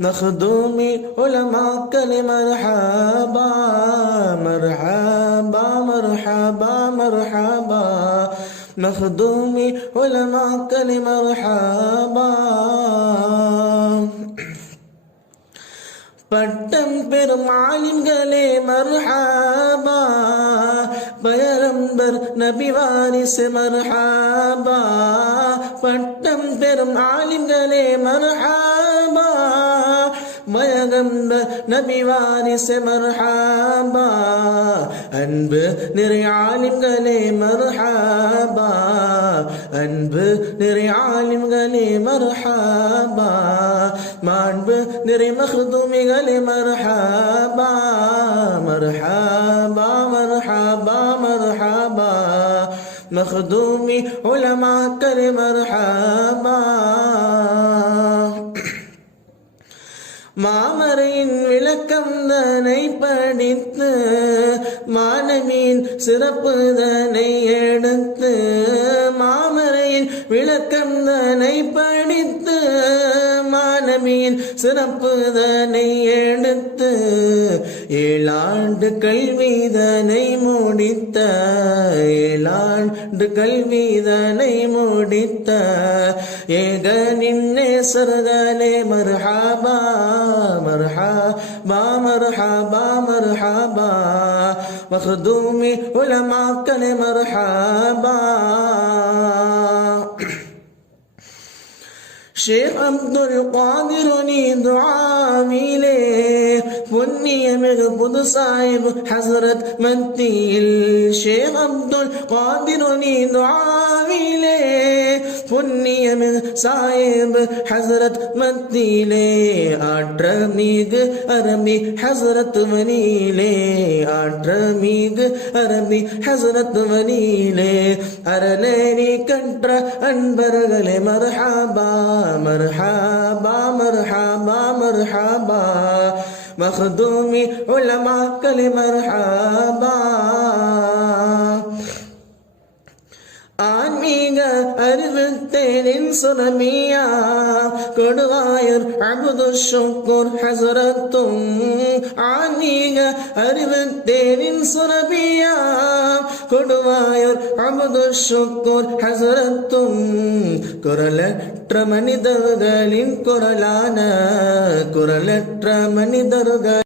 مخدومي علماء مرحبا مرحبا مرحبا مرحبا مخدومي علماء مرحبا பட்டம் பெரும் ஆலிம்களே மர்ஹாபா பயரம்பர் நபி வாரிசு மர்ஹாபா பட்டம் பெரும் ஆலிம்களே மர்ஹாபா பயகம்பர் நபி வாரிசு மர்ஹாபா அன்பு நிறை ஆலிம்களே மர்ஹாபா அன்பு நிறை ஆலிம்களே மர்ஹாபா மாண்பு நிறை மஹ்துமிகளே மர்ஹாபா மர்ஹாபா மர்ஹாபா மர்ஹாபா மஹ்தூமி உலமாக்களே மர்ஹாபா மாமரையின் விளக்கம் தனை படித்து மாணவியின் சிறப்பு தனை எடுத்து மாமரையின் விளக்கம் தனை படித்து மாணவியின் சிறப்பு தனை எடுத்து ஏழாண்டு கல்விதனை முடித்த ஏழாண்டு கல்விதனை முடித்த ஏக நின்னே சரகலே மர்ஹாபா مرحبا مرحبا مرحبا مخدومي علماء مرحبا ஷேக் அப்துல் காதிர் நீ துஆவிலே ദാവൂദ് സാഹിബ് ഹസ്രത് മത്തിയിൽ ഷേഖ് അബ്ദുൽ ഖാദിറുനി ദ്വാവിലെ പുണ്യമൻ സാഹിബ് ഹസ്രത് മത്തിയിലെ ആട്രമീഗ് അറബി ഹസ്രത്ത് വനിയിലെ ആട്രമീഗ് അറബി ഹസ്രത്ത് വനിയിലെ അരലേരി കണ്ട്ര അൻപറുകളെ മർഹബ മർഹബ മർഹബ മർഹബ. மர்ஹாபா مرحبا مرحبا مرحبا مخدومي علماء كل مرحبا ஆன்மீக அறிவித்தேனின் சுரமியா கொடுவாயர் அபுது ஷுக்கூர் ஹசரத்தும் ஆன்மீக அறிவித்தேனின் சுரபியா கொடுவாயர் அமுது ஷுக்கூர் ஹசரத்தும் குரலற்ற மனிதர்களின் குரலான குரலற்ற மனிதர்கள்